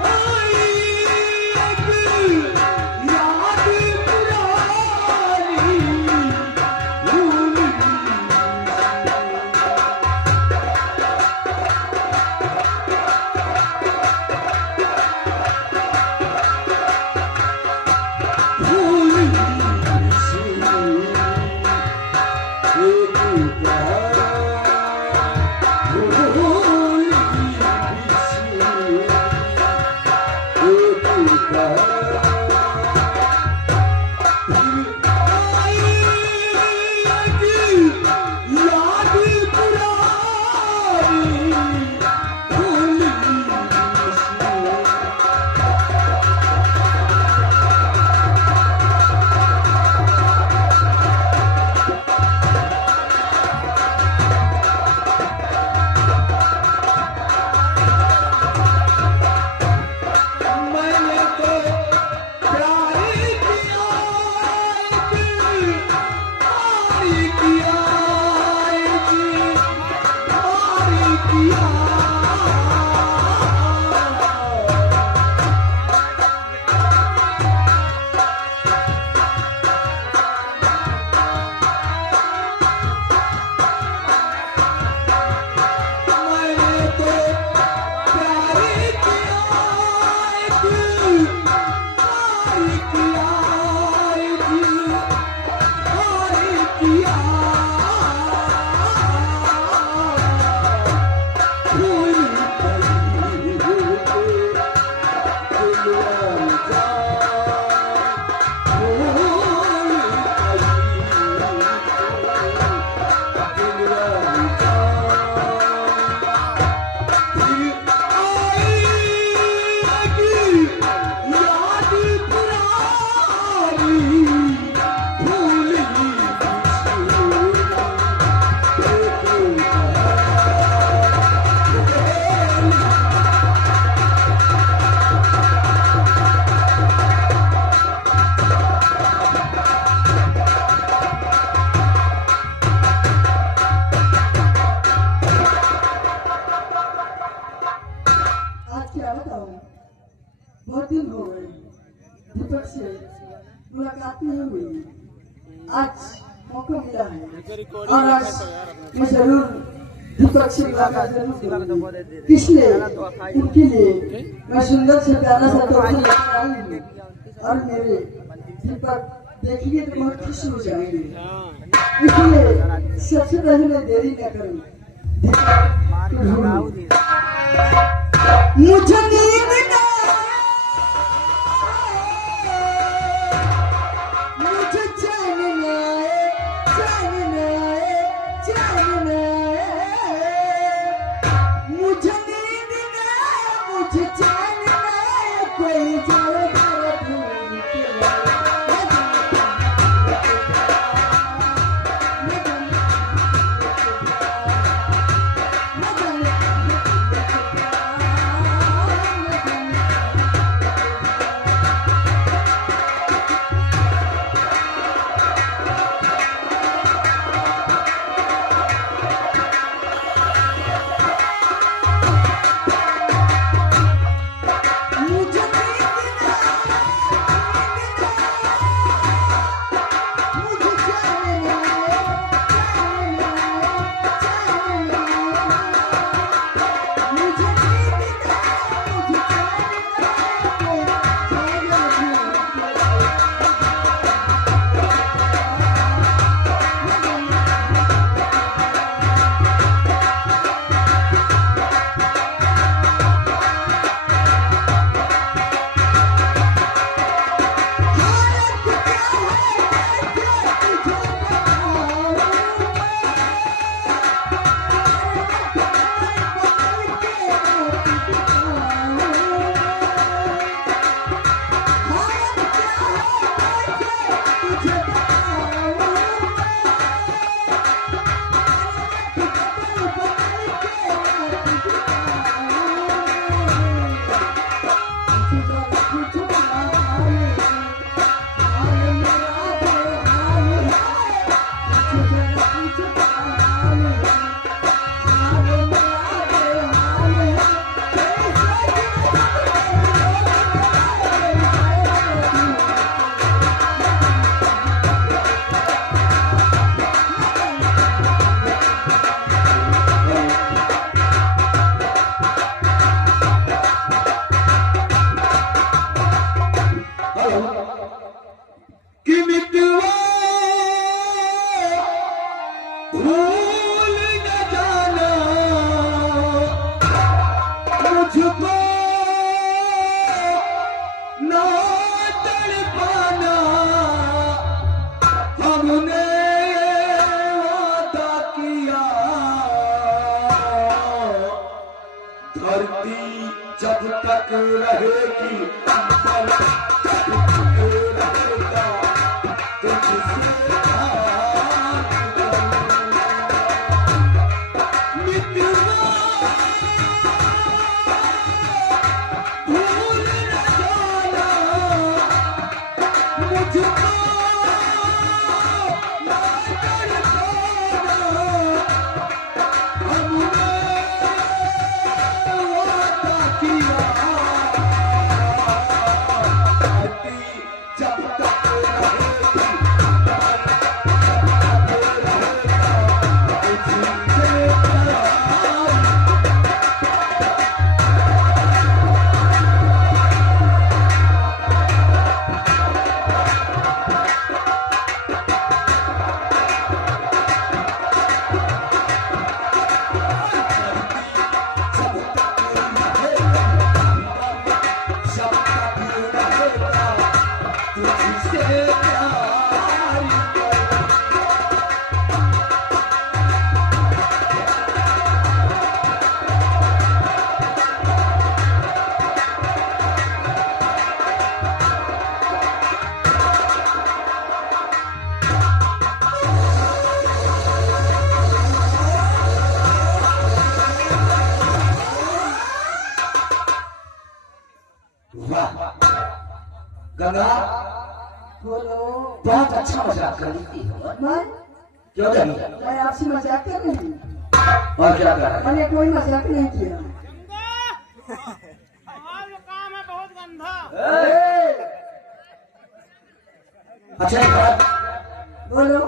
आई एक याद पुरानी, भूली बहुत दिन हो गए दीपक से मुलाकात नहीं हुई। आज मौका मिला है और आज मैं जरूर दीपक से मुलाकात जरूर करूंगी। इसलिए उनके लिए मैं सुंदर से प्यारा सा तोहफा लेकर आई हूँ और मेरे दीपक देखिए तो बहुत खुश हो जाएंगे। इसलिए सबसे पहले मैं देरी न करूँ, मुझे नींद ना मुझे चैन ना आए, चैन ना आए, चैन ना आए, मुझे नींद ना आए, मुझे चैन ना आए, कोई जाए मेरा ढूंढ के लाए। धरती जब तक रहेगी पर तब रहेगा तुझसे मित्रवा भूल न जाना मुझको ना तड़पाना हमने वादा किया धरती जब तक रहेगी गंगा बोलो। बहुत अच्छा मजाक कर लेती हो। मैं क्यों नहीं? मैं आपसे मजाक कर रही हूँ। और क्या कर रहा है? मैंने कोई मजाक नहीं किया। आज काम है बहुत गंदा। अच्छा एक बात, बोलो।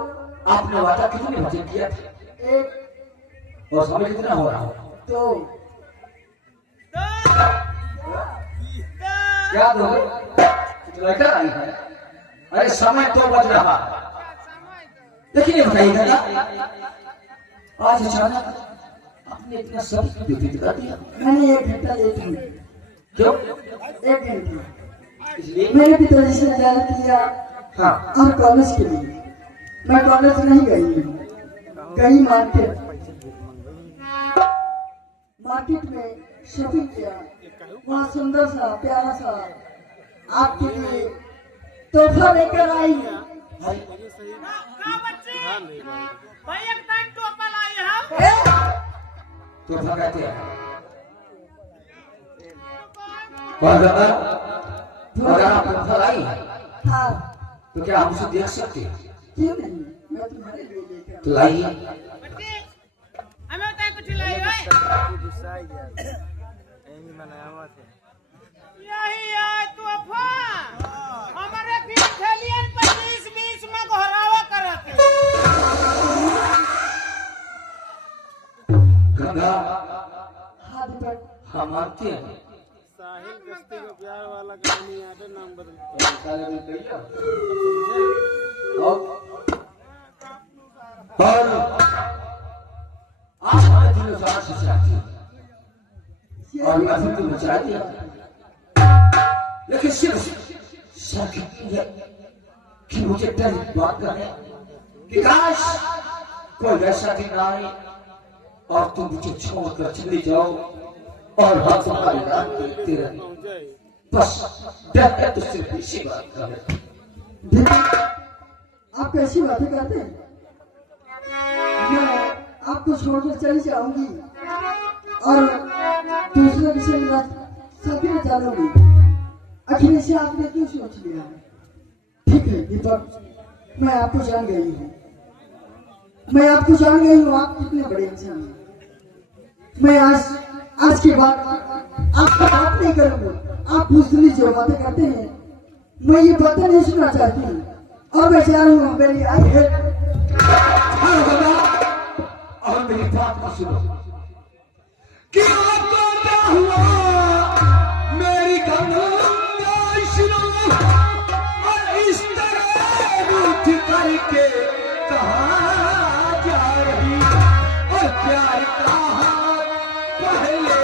आपने वादा कितने बजे किया था? एक और समय कितना हो रहा हो? तो क्या दो? लड़का आई है। अरे समय तो बज रहा है। देखिए बताइए दादा, आज अचानक आपने इतना सब व्यतीत कर दिया। मैंने 1 घंटा लेट हूँ। क्यों? 1 घंटा इसलिए मैंने पिताजी से इजाजत लिया हाँ और कॉलेज के लिए मैं कॉलेज नहीं गई हूँ, गई मार्केट में शॉपिंग किया। वहाँ सुंदर सा प्यारा सा आपके लिए तोहफा लेकर आई। भाई भाई एक टाइम टोपा लाए हम। तो कहते हैं और दादा अगर आप तोहफा लाई हाँ तो क्या आप उसे देख सकते हैं? क्यों नहीं, मैं तुम्हारे लिए लेकर तो लाइए। बच्चे हमें बताए कुछ लाए है। यही है तोहफा हमारे भी थैलियन 25-20 में घोरावा करत है। गंगा हाथ पर हम मानते हैं और आज हमें दिलों से आशीष चाहती है और मैं फिर तुम्हें चाहती हूँ, लेकिन सिर्फ है कि मुझे डर बात करें कि काश कोई ऐसा दिन आए और तुम मुझे छोड़कर चले जाओ और हम तुम्हारी राह देखते रहे। बस डर है तो सिर्फ इसी बात का है। आप कैसी बातें करते हैं? मैं आपको छोड़कर चली जाऊंगी और दूसरे विषय में साथी में चलूंगी। आखिर से आपने क्यों सोच लिया? ठीक है दीपक, मैं आपको जान गई हूँ, आप कितने बड़े इंसान हैं। मैं आज के बाद आपको बात नहीं करूंगा। आप बुजदिली जो बातें करते हैं मैं ये बातें नहीं सुनना चाहती हूँ। और मैं जा रही हूँ, मेरी आई है। हाँ बाबा, और मेरी बात को सुनो कि आपको क्या हुआ मेरी गंगा सुनो, और इस तरह रूठ करके कहाँ जा रही, और प्यार का पहले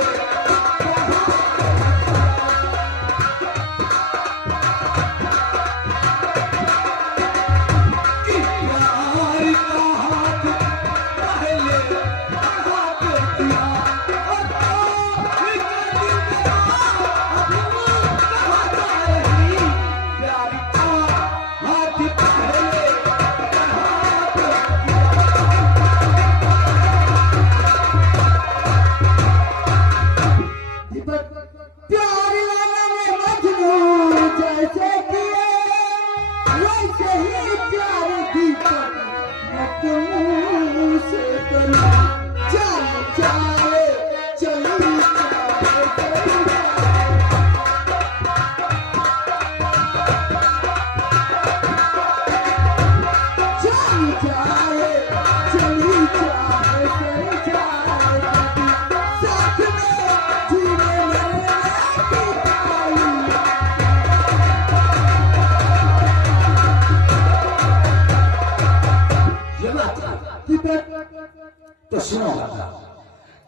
तो सुनो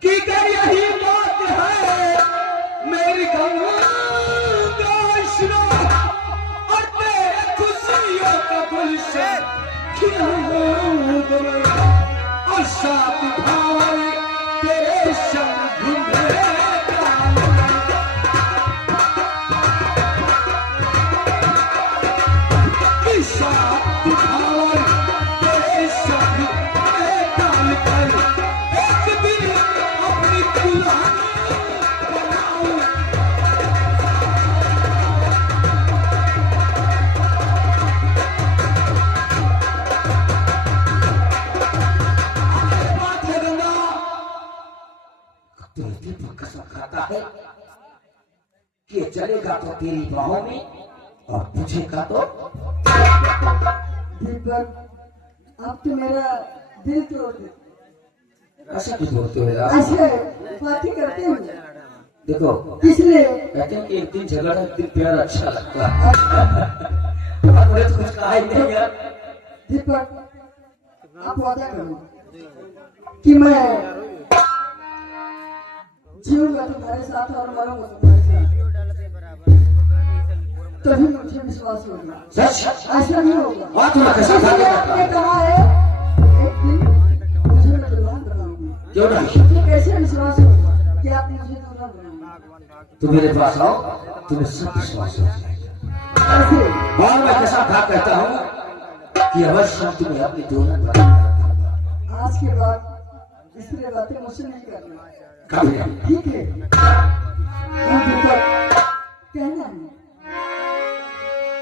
कि क्या यही बात है मेरी गंगा सुनो, और तेरे खुशियों का गुलशन खिला और साथ भाई तेरे संग घूमेगा, कि साथ भाई तेरे संग एक दिन अपनी दुल्हन बनाऊं। बात है गंगा, तेरे दीपक कसम खाता है कि चलेगा तो तेरी बाहों में और पूछेगा तो दीपक, आप तो मेरा दिल तोड़ दे। ऐसा क्यों बोलते हो यार? ऐसे बातें करते हो देखो इसलिए कहते हैं कि एक दिन झगड़ा एक दिन प्यार अच्छा लगता है। अब मुझे तो कुछ कहा ही नहीं यार। दीपक आप वादा करो कि मैं जीऊंगा तुम्हारे साथ और मरूंगा तुम्हारे साथ, तभी मुझे विश्वास होगा। सच ऐसा नहीं होगा। हाँ तुम्हें कैसा था इसलिए आपने कहा है एक दिन मुझे मैं दुल्हन बनाऊंगी। क्यों नहीं? तो कैसे विश्वास होगा कि आप मुझे दुल्हन बनाएंगे? तुम मेरे पास आओ, तुम्हें सब विश्वास हो जाएगा। ऐसे और मैं कैसा था कहता हूँ कि अवश्य हम तुम्हें अपनी दुल्हन बनाएंगे। आज के बाद इस तरह बातें मुझसे नहीं करना, कभी नहीं। ठीक है? हाँ दीपक, कहना है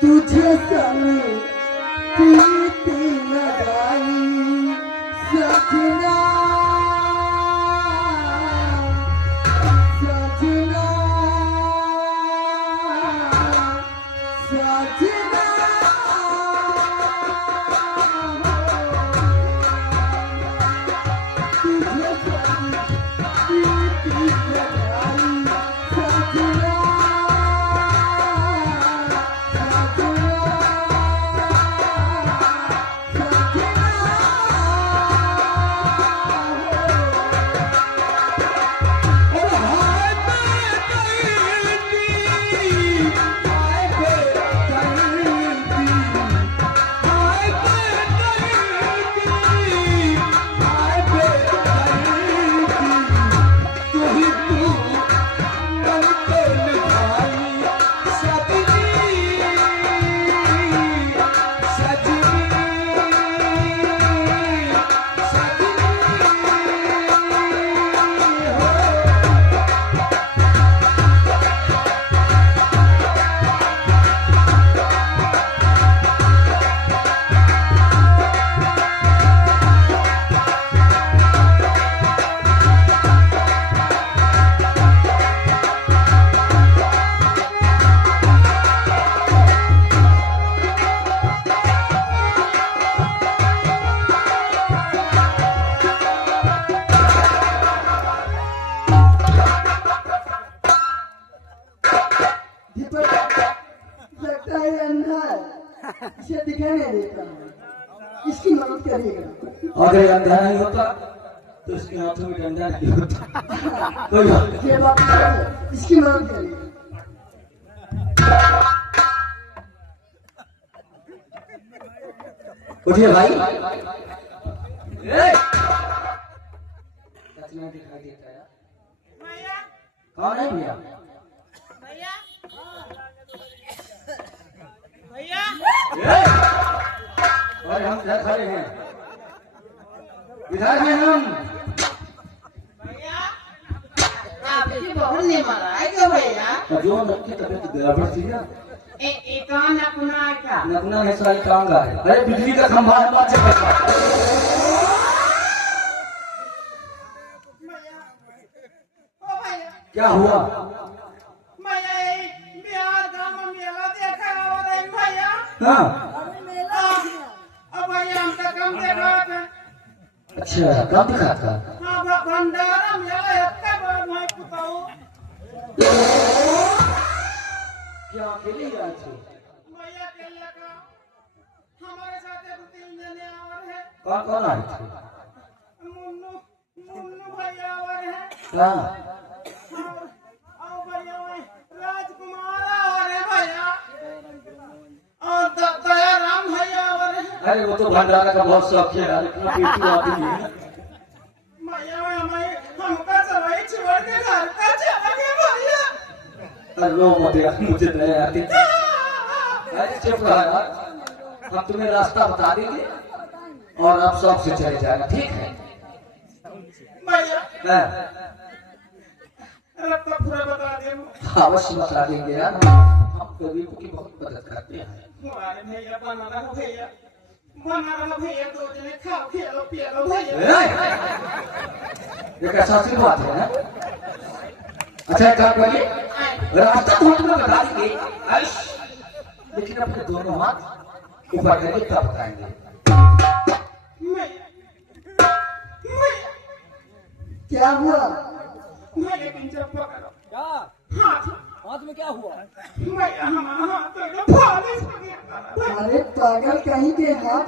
तुझे संग प्रीति लगाई सजना, सजना, सजना। तुझे संग प्रीति लगाई सजना, लगता है अंधा है, इसे दिखाई नहीं देता, इसकी मदद करिएगा। अगर अंधा नहीं होता तो उसके हाथों में डंडा नहीं होता। कोई बात नहीं। ये बात सच है, इसकी मदद करिएगा। उठिए भाई। सचना दिखाई देता है। भैया कौन है भैया? भैया भैया और हम इधर खड़े हैं, इधर हैं हम। भैया आपकी बहू ने मारा है क्या भैया? और जो आपकी तबीयत गड़बड़ थी ना, एक नकुना का नगना है सारी टांगा है। अरे बिजली का खंभा है, बात चल रहा है। भैया ओ भैया क्या हुआ? भैया ये बिहार का मेला देखा और भैया हाँ अब भैया हम तो कम देखा था। अच्छा, कब दिखा था? हाँ भंडारा मेला इतना बड़ा भाई पुताऊ क्या अकेले ही आए थे? भैया के लगा हमारे साथ एक तीन जने और है। कौन कौन आए थे? मुन्नू मुन्नू भैया और है हाँ और भैया वही राजकुमार और है भैया और दयाराम भैया और है। अरे वो तो भंडारा का बहुत शौक है यार, इतना पेटी आदमी है। भैया हमें हमका सवाई छोड़ के घर का चला गया भैया। अरे रो मत यार, मुझे नहीं आती। अरे चुप रहो यार, हम तुम्हें रास्ता बता देंगे और आप शौक से चले जाना, ठीक है? भैया हाँ, रत्ता पूरा बता दे अवश्य बता देंगे यार, हम गरीब की बहुत मदद करते हैं। हमारे भैया बना रहा भैया भैया दो जने खाओ खेलो पियो भैया। ये कैसा सी बात है ना? अच्छा एक काम करिए, रास्ता तो हम तुम्हें बता देंगे, लेकिन अपने दोनों हाथ ऊपर करके तब बताएंगे। भैया भैया क्या हुआ? मैं लेकिन जब पकड़ो क्या हाथ हाथ में क्या हुआ? भैया हमारा हाथ एकदम फालिश हो गया। अरे पागल, कहीं के हाथ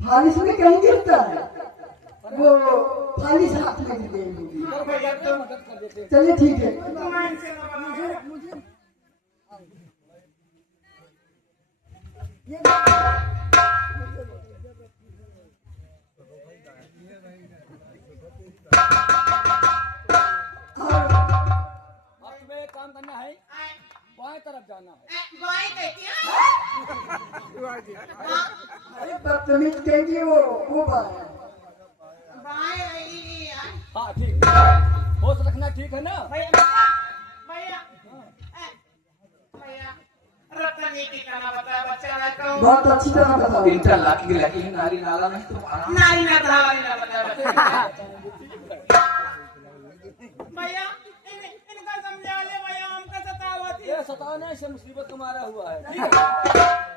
फालिश में कहीं गिरता है, वो फालिश हाथ में गिर गई होगी। हाँ भैया तो मदद कर देते। चलिए ठीक है। मैं इनसे ना बनाऊं। अब तुम्हें एक काम करना है, बाएं तरफ जाना है। बाएं कहती अरे बदतमीज कहेंगे वो बात है। बाएं नहीं यार। हाँ ठीक है। होश रखना, ठीक है ना? भैया भैया भैया रतन ये ठिकाना बताया बच्चा रहता हूँ। बहुत अच्छी तरह बताओ। इंटर लाकी लगी नारी नाला नहीं तुम्हारा। नारी ना धारी ना बताया भैया इनका समझा ले भैया हमका सतावत ये सताने से मुसीबत तुम्हारा हुआ है, ठीक है?